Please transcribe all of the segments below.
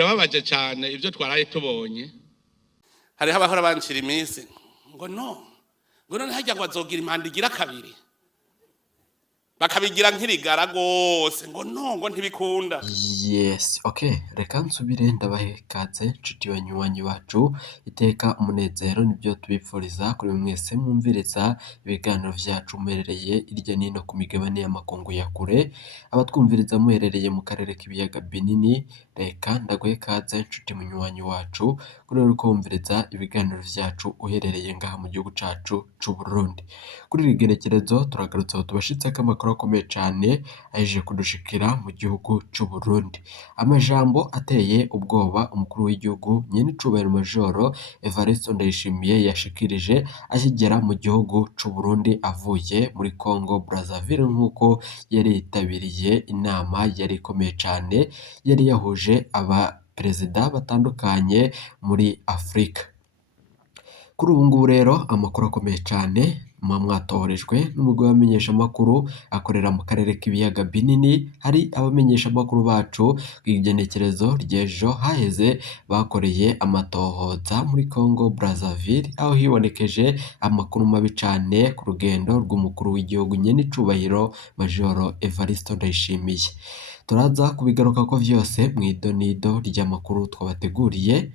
birababaje cyane ibyo twaraye tubonye. Hariho abahora banshira iminsi ngo none hajya ngo azogira impanda igira kabiri, bakabigira nk'irigara rwose ngo ntibikunda. Yes, okay, reka nsubire ndabahe ikaze nshuti banywanyi bacu, iteka umunezero nibyo tubipfuriza kuri mwese mwumviriza ibiganiro vyacu muherereye irya nino ku migabane y'amakungu ya kure, abatwumviriza muherereye mu karere k'ibiyaga binini, reka ndaguhe ikaze nshuti munywanyi wacu kuri uri kumviriza ibiganiro vyacu uherereye ngaha mu gihugu cacu c'u Burundi. Kuri iri gerekerezo turagarutse aho tubashitseko amakuru akomeye cane ahejeje kudushikira mu gihugu c'u Burundi. Amajambo ateye ubwoba umukuru w'igihugu nyenicubahiro Majoro Evariste Ndayishimiye yashikirije akigera mu gihugu c'u Burundi avuye muri Congo Brazzaville, nk'uko yari yitabiriye inama yari ikomeye cane yari yahuje abaperezida batandukanye muri Afrika. Kuri ubu ngubu rero amakuru akomeye cane mwatohorejwe n'umugwi w'abamenyesha amakuru akorera mu karere k'ibiyaga binini. Hari abamenyesha amakuru bacu kw'igenekerezo ry'ejo haheze bakoreye amatohoza muri Congo Brazzaville, aho hibonekeje amakuru mabi cane ku rugendo rw'umukuru w'igihugu nyenicubahiro Majoro Evariste Ndayishimiye. Turaza kubigaruka ko vyose mw'idonido ry'amakuru twabateguriye,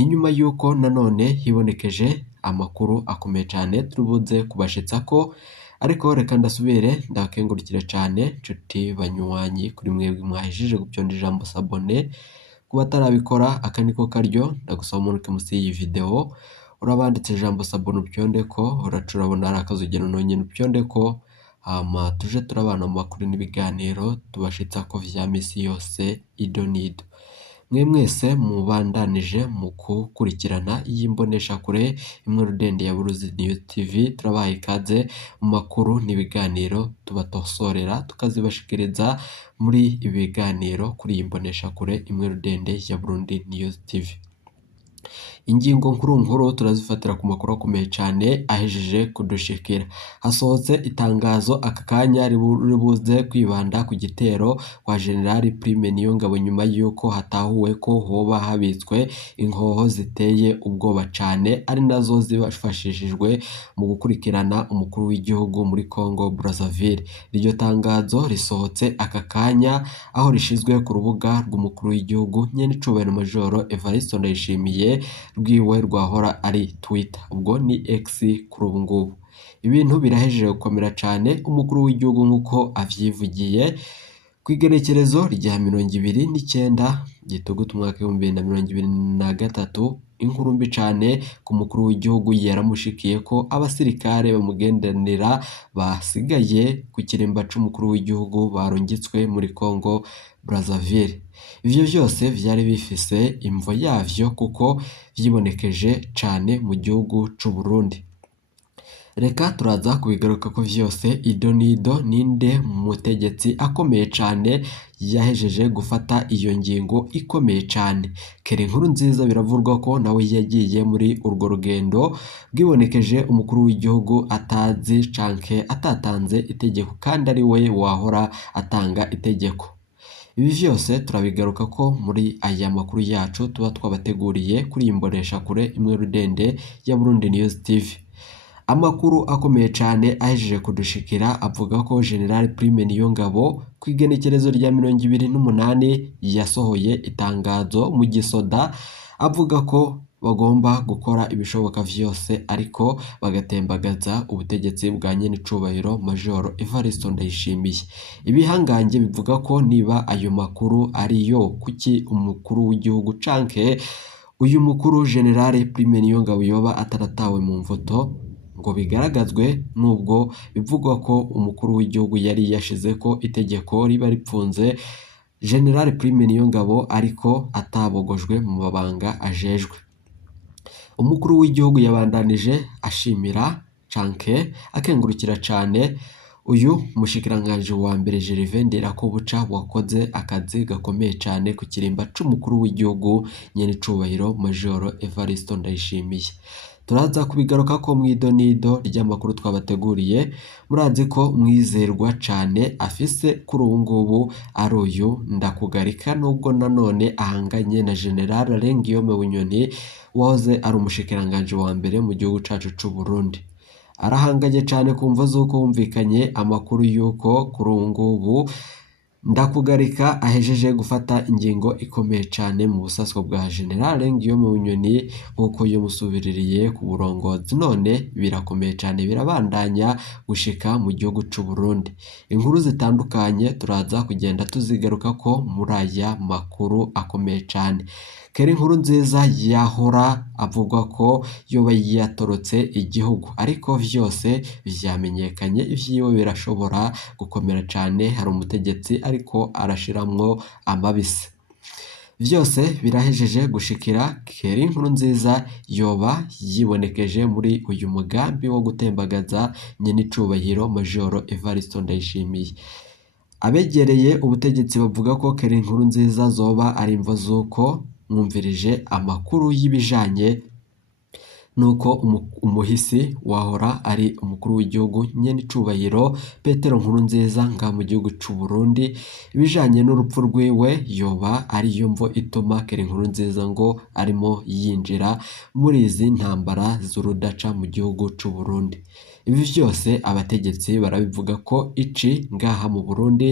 inyuma yuko nanone hibonekeje amakuru akomeye cane turubuze kubashitsako, ariko reka ndasubire ndakengurukire cane nshuti banywanyi kuri mwebwe mwahejije gupyonda ijambo sabone. Ku batarabikora aka niko karyo ndagusaba umunuke musi y'iyi video urabanditse ijambo sabone upyondeko, uraca urabona hari akazogera nonyene upyondeko, hama tuje turabana mu makuru n'ibiganiro tubashitsako vya misi yose idonido. Mwe mwese mubandanije mu gukurikirana iyi mboneshakure imwe rudende ya Burundi News TV, turabaye ikaze mu makuru n'ibiganiro tubatosorera tukazibashikiriza muri ibiganiro kuri iyi mboneshakure imwe rudende ya Burundi News TV. Ingingo nkuru turazifatira ku makuru akomeye cane ahejeje kudushikira. Hasohotse itangazo aka kanya ribuze kwibanda ku gitero kwa General Prime Niyongabo nyuma yuko hatahuwe ko hoba habitswe inkoho ziteye ubwoba cane ari nazo zibafashishijwe mu gukurikirana umukuru w'igihugu muri Congo Brazzaville. Iryo tangazo risohotse aka kanya aho rishizwe ku rubuga rw'umukuru w'igihugu nyenicubahiro Majoro Evariste Ndayishimiye rwiwe rwahora ari Twitter, ubwo ni X kuri ubu ngubu. Ibintu birahejeje gukomera cane umukuru w'igihugu nk'uko avyivugiye kw'igerekerezo rya 29 Gitugutu umwaka w'2023. Inkuru mbi cane ku mukuru w'igihugu yaramushikiye ko abasirikare bamugendanira basigaye ku kirimba c'umukuru w'igihugu barungitswe muri Congo Brazzaville. Ivyo vyose vyari bifise imvo yavyo kuko vyibonekeje cane mu gihugu c'u Burundi. Reka turaza kubigaruka ko vyose idonido. Ninde mutegetsi akomeye cane yahejeje gufata iyo ngingo ikomeye cane? Kere Nkurunziza biravurwa ko nawe yagiye muri urwo rugendo bwibonekeje umukuru w'igihugu atazi canke atatanze itegeko kandi ari we wahora atanga itegeko. Ibi vyose turabigaruka ko muri aya makuru yacu tuba twabateguriye kuri iyi mboneshakure imwe rudende ya Burundi News TV. Amakuru akomeye cane ahejeje kudushikira avuga ko General Prime Niyongabo kw'igenekerezo rya 28 yasohoye itangazo mu gisoda avuga ko bagomba gukora ibishoboka vyose ariko bagatembagaza ubutegetsi bwa nyenicubahiro Majoro Evariste Ndayishimiye. Ibihangange bivuga ko niba ayo makuru ariyo, kuki umukuru w'igihugu canke uyu mukuru General Prime Niyongabo yoba ataratawe mu mvoto ngo bigaragazwe, nubwo bivugwa ko umukuru w'igihugu yari yashizeko itegeko riba ripfunze General Prime Niyongabo ariko atabogojwe mu mabanga ajejwe. Umukuru w'igihugu yabandanije ashimira canke akengurukira cane uyu mushikiranganje wa mbere Gervais Ndirakobuca wakoze akazi gakomeye cane ku kirimba c'umukuru w'igihugu nyenicubahiro Majoro Evariste Ndayishimiye. turaza kubigaruka ko mw'idonido ry'amakuru twabateguriye. Murazi ko mwizerwa cane afise kuri ubu ngubu ari uyu Ndakugarika, nubwo nanone ahanganye na General Alain Guillaume Bunyoni wahoze ari umushikiranganji wa mbere mu gihugu cacu c'u Burundi. Arahanganye cane ku mvo z'uko humvikanye amakuru y'uko kuri ubu ngubu Ndakugarika ahejeje gufata ingingo ikomeye cane mu busaswa bwa General Alain Guillaume Bunyoni nk'uko yamusubiririye ku burongozi, none birakomeye cane birabandanya gushika mu gihugu c'u Burundi. Inkuru zitandukanye turaza kugenda tuzigaruka ko muri aya makuru akomeye cane. Kera Nkurunziza yahora avugwa ko yoba yatorotse igihugu, ariko vyose vyamenyekanye, ivyiwe birashobora gukomera cane. Hari umutegetsi ariko arashiramwo amabisi. Vyose birahejeje gushikira Kera Nkurunziza yoba yibonekeje muri uyu mugambi wo gutembagaza nyenicubahiro Major Evariste Ndayishimiye. Abegereye ubutegetsi bavuga ko Kera Nkurunziza zoba ari imvo z'uko mwumvirije amakuru y'ibijanye nuko umuhisi wahora ari umukuru w'igihugu nyenicubahiro Petero Nkurunziza nga mu gihugu c'u Burundi, ibijanye n'urupfu rwiwe yoba ari yo mvo ituma Kera Nkurunziza ngo arimo yinjira muri izi ntambara z'urudaca mu gihugu c'u Burundi. Ibi vyose abategetsi barabivuga ko ici ngaha mu Burundi.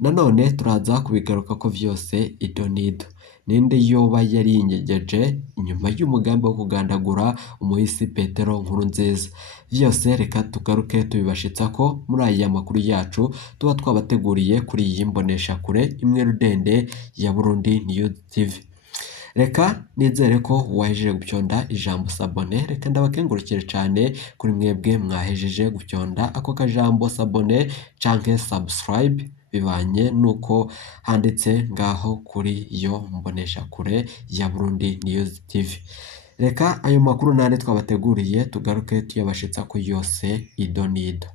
Nanone turaza kubigaruka ko vyose idonido. Ninde yoba yari yinyegeje inyuma y'umugambi wo kugandagura umuhisi Petero Nkurunziza? Vyose reka tugaruke tubibashitsa ko muri aya makuru yacu tuba twabateguriye kuri iyi mboneshakure imwe rudende ya Burundi News TV. Reka nizere ko wahejeje gupyonda ijambo sabone. Reka ndabakengurukire cane kuri mwebwe mwahejeje gupyonda ako kajambo sabone canke subscribe, bibanye nuko handitse ngaho kuri iyo mboneshakure ya Burundi News TV. Reka ayo makuru nane twabateguriye tugaruke tuyabashitsa ko yose idonido.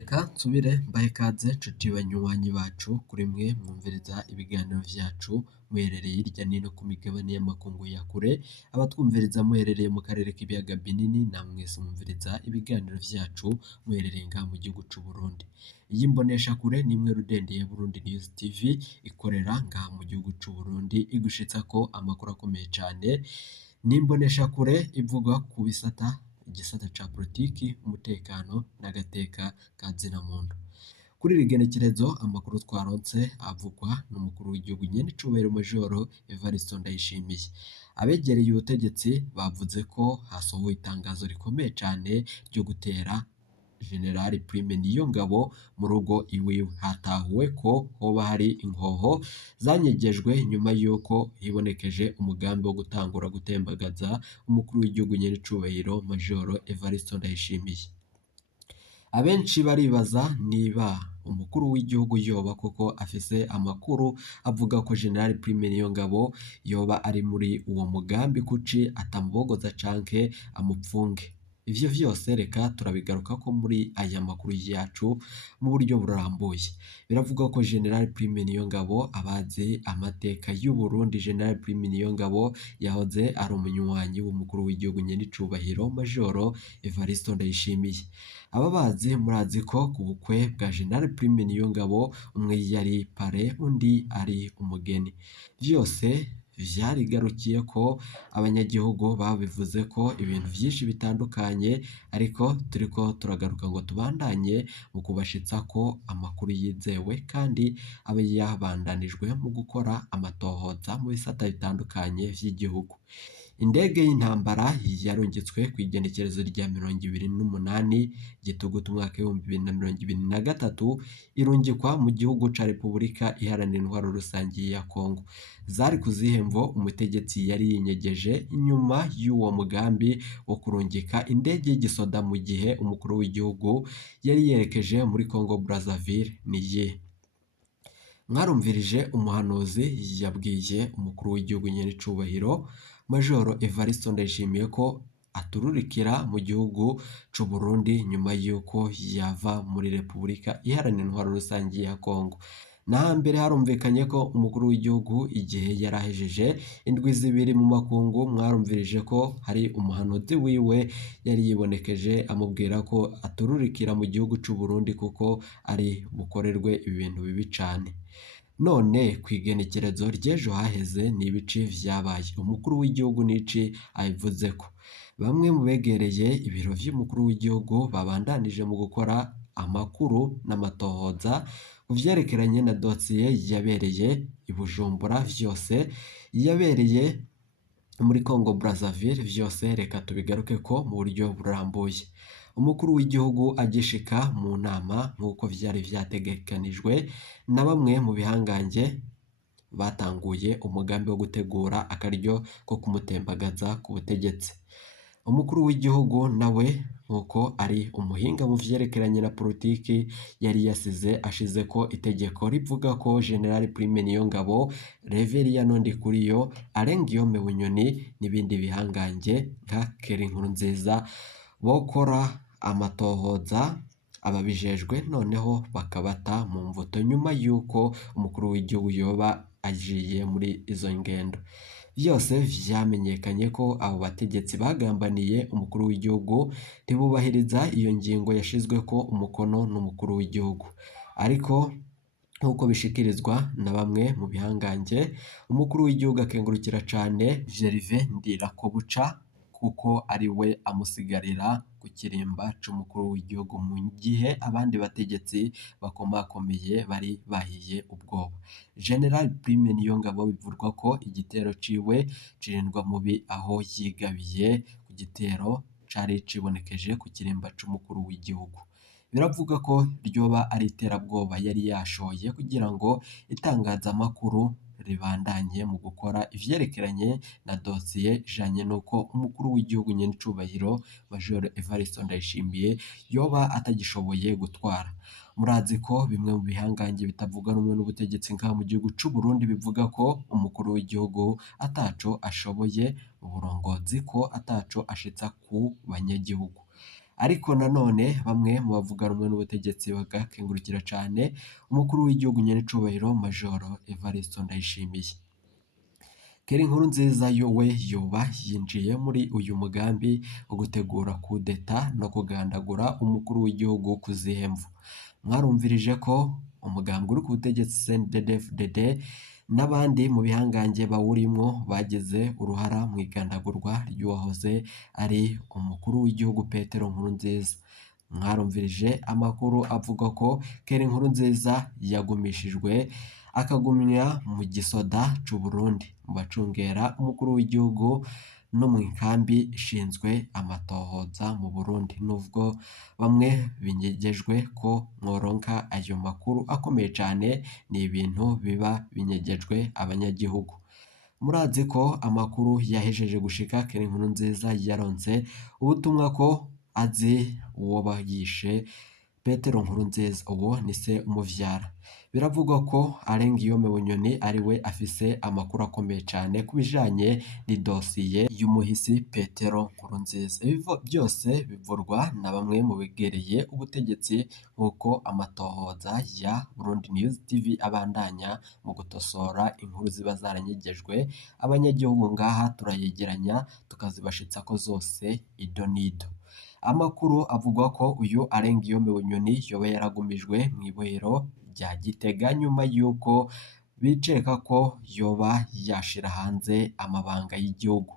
Reka nsubire mbahe ikaze nshuti banywanyi bacu kuri mwe mwumviriza ibiganiro vyacu muherereye hirya nino ku migabane y'amakungu ya kure. Abatwumviriza muherereye mu karere k'ibiyaga binini, namwe mwese mwumviriza ibiganiro vyacu muherereye ngaha mu gihugu c'u Burundi. Iyi mboneshakure ni imwe rudende ya Burundi News TV ikorera ngaha mu gihugu c'u Burundi, igushitsa ko amakuru akomeye cane. Ni imboneshakure ivuga ku igisata ca politiki, umutekano n'agateka ka zinamuntu. Kuri iri genekerezo amakuru twaronse avugwa n'umukuru w'igihugu nyenicubahiro Major Evariste Ndayishimiye. Abegereye ubutegetsi bavuze ko hasohowe itangazo rikomeye cane ryo gutera General Prime Niyongabo mu rugo iwiwe. Hatahuwe ko hoba hari inkoho zanyegejwe nyuma yuko hibonekeje umugambi wo gutangura gutembagaza umukuru w'igihugu nyenicubahiro Major Evariste Ndayishimiye. Abenshi baribaza niba umukuru w'igihugu yoba koko afise amakuru avuga ko General Prime Niyongabo yoba ari muri uwo mugambi, kuci atamubogoza canke amupfunge. Ivyo vyose reka turabigaruka ko muri aya makuru yacu mu buryo burambuye. Biravuga ko General Prime Niyongabo, abazi amateka y'u Burundi, General Prime Niyongabo yahoze ari umunywanyi w'umukuru w'igihugu nyenicubahiro Major Evariste Ndayishimiye. Ababazi murazi ko ku bukwe bwa General Prime Niyongabo umwe yari pare undi ari umugeni. Vyose vyarigarukiye ko abanyagihugu babivuze ko ibintu vyinshi bitandukanye, ariko turiko turagaruka ngo tubandanye mu kubashitsa ko amakuru yizewe kandi abe yabandanijwe mu gukora amatohoza mu bisata bitandukanye vy'igihugu. Indege y'intambara yarungitswe ku igenekerezo rya 28 Gitugutu umwaka w'2023 irungikwa mu gihugu ca Repubulika Iharanira Intwaro Rusangi ya Kongo. Zari kuzihemvo umutegetsi yari yinyegeje inyuma y'uwo mugambi wo kurungika indege y'igisoda mu gihe umukuru w'igihugu yari yerekeje muri Congo Brazzaville. Niye mwarumvirije umuhanuzi yabwiye umukuru w'igihugu nyenicubahiro Major Evariste Ndayishimiye ko atururikira mu gihugu c'u Burundi nyuma yuko yava muri Repubulika Iharanira Intwaro Rusangi ya Kongo. na hambere harumvikanye ko umukuru w'igihugu igihe yarahejeje indwi zibiri mu makungu mwarumvirije ko hari umuhanuzi wiwe yari yibonekeje amubwira ko atururikira mu gihugu c'u Burundi kuko ari bukorerwe ibintu bibi cane. None kw'igenekerezo ry'ejo haheze ni ibici vyabaye, umukuru w'igihugu n'ici abivuzeko. Bamwe mu begereye ibiro vy'umukuru w'igihugu babandanije mu gukora amakuru n'amatohoza ku vyerekeranye na dosiye yabereye i Bujumbura, vyose yabereye muri Congo Brazzaville, vyose reka tubigarukeko mu buryo burambuye. Umukuru w'igihugu agishika mu nama nk'uko vyari vyategekanijwe na bamwe mu bihangange batanguye umugambi wo gutegura akaryo ko kumutembagaza ku butegetsi. Umukuru w'igihugu nawe nk'uko ari umuhinga mu vyerekeranye na politiki yari yasize ashizeko itegeko rivuga ko General Prime Niyongabo, Reveriyano Ndikuriyo, Alain Guillaume Bunyoni n'ibindi bihangange nka Keri Nkurunziza bokora amatohoza ababijejwe noneho bakabata mu mvuto nyuma y'uko umukuru w'igihugu yoba agiye muri izo ngendo. Vyose vyamenyekanye ko abo bategetsi bagambaniye umukuru w'igihugu ntibubahiriza iyo ngingo yashizweko umukono n'umukuru w'igihugu. Ariko nk'uko bishikirizwa na bamwe mu bihangange, umukuru w'igihugu akengurukira cane Gervais Ndirakobuca kuko ari we amusigarira ku kirimba c'umukuru w'igihugu mu gihe abandi bategetsi bakomakomeye bari bahiye ubwoba. General Prime Niyongabo bivurwa ko igitero ciwe cirindwa mubi aho yigabiye ku gitero cari cibonekeje ku kirimba c'umukuru w'igihugu. Biravuga ko ryoba ari iterabwoba yari yashoye kugira ngo itangazamakuru ribandanye mu gukora ivyerekeranye na dosiye ijanye n'uko umukuru w'igihugu nyen'icubahiro Major Evariste Ndayishimiye yoba atagishoboye gutwara. Murazi ko bimwe mu bihangange bitavuga rumwe n'ubutegetsi ngaha mu gihugu c'u Burundi bivuga ko umukuru w'igihugu ataco ashoboye mu burongozi, ko ataco ashitsa ku banyagihugu. Ariko nanone bamwe mu bavuga rumwe n'ubutegetsi bagakengurukira cane umukuru w'igihugu nyen'icubahiro Major Evariste Ndayishimiye. Keri Nkurunziza we yoba yinjiye muri uyu mugambi wo gutegura kudeta no kugandagura umukuru w'igihugu ku zihe mvo. Mwarumvirije ko umugambi uri ku butegetsi CNDD-FDD n'abandi mu bihangange bawurimwo bagize uruhara mu igandagurwa ry'uwahoze ari umukuru w'igihugu Petero Nkurunziza. Mwarumvirije amakuru avuga ko Keri Nkurunziza yagumishijwe akagumya mu gisoda c'u Burundi mu bacungera umukuru w'igihugu no mu nkambi ishinzwe amatohoza mu Burundi, nubwo bamwe binyegejwe ko mworonka ayo makuru akomeye cane, ni ibintu biba binyegejwe abanyagihugu. Murazi ko amakuru yahejeje gushika Keri Nkurunziza yaronse ubutumwa ko azi uwoba yishe Petero Nkurunziza, uwo ni se umuvyara. Biravugwa ko Alain Guillaume Bunyoni ari we afise amakuru akomeye cane ku bijanye n'idosiye y'umuhisi Petero Nkurunziza. Byose bivurwa na bamwe mu begereye ubutegetsi nk'uko amatohoza ya Burundi News TV abandanya mu gutosora inkuru ziba zaranyegejwe abanyagihugu ngaha turayegeranya tukazibashitsa ko zose ido nido. Amakuru avuga ko uyu Alain Guillaume Bunyoni yoba yaragumijwe mw'ibohero rya Gitega nyuma y'uko biceka ko yoba yashira hanze amabanga y'igihugu.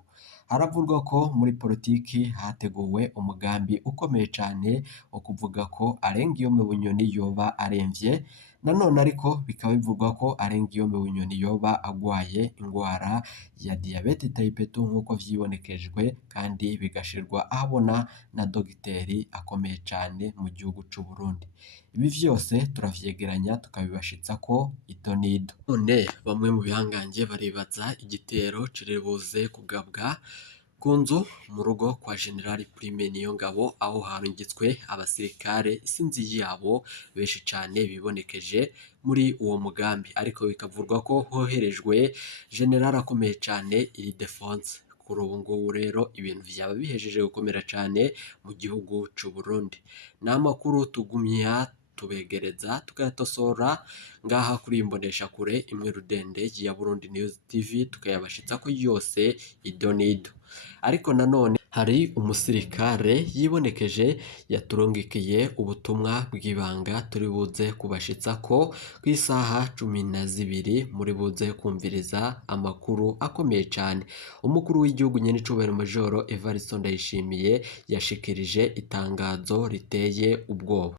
Haravurwa ko muri politiki hateguwe umugambi ukomeye cane wo kuvuga ko Alain Guillaume Bunyoni yoba aremvye. Nanone ariko bikaba bivugwa ko Alain Guillaume Bunyoni yoba agwaye ingwara ya diabete type 2 nk'uko vyibonekejwe kandi bigashirwa ahabona na dogiteri akomeye cane mu gihugu c'u Burundi. Ibi vyose turavyegeranya tukabibashitsa ko ido nido. None bamwe mu bihangange baribaza igitero ciribuze kugabwa ku nzu mu rugo kwa General Prime Niyongabo, aho harungitswe abasirikare isinzi yabo benshi cane bibonekeje muri uwo mugambi, ariko bikavurwa ko hoherejwe general akomeye cane Ildefonse. Kuri ubu ngubu rero ibintu vyaba bihejeje gukomera cane mu gihugu c'u Burundi. N'amakuru tugumya kutubegereza tukayatosora ngaha kuri imbonesha kure imwe rudende ya Burundi News TV tukayabashitsa ko yose idonido. Ariko nanone hari umusirikare yibonekeje yaturungikiye ubutumwa bw'ibanga turi buze kubashitsa ko ku isaha 12 muri buze kumviriza amakuru akomeye cyane. Umukuru w'igihugu nyene icubahiro Majoro Evariste Ndayishimiye yashikirije itangazo riteye ubwoba.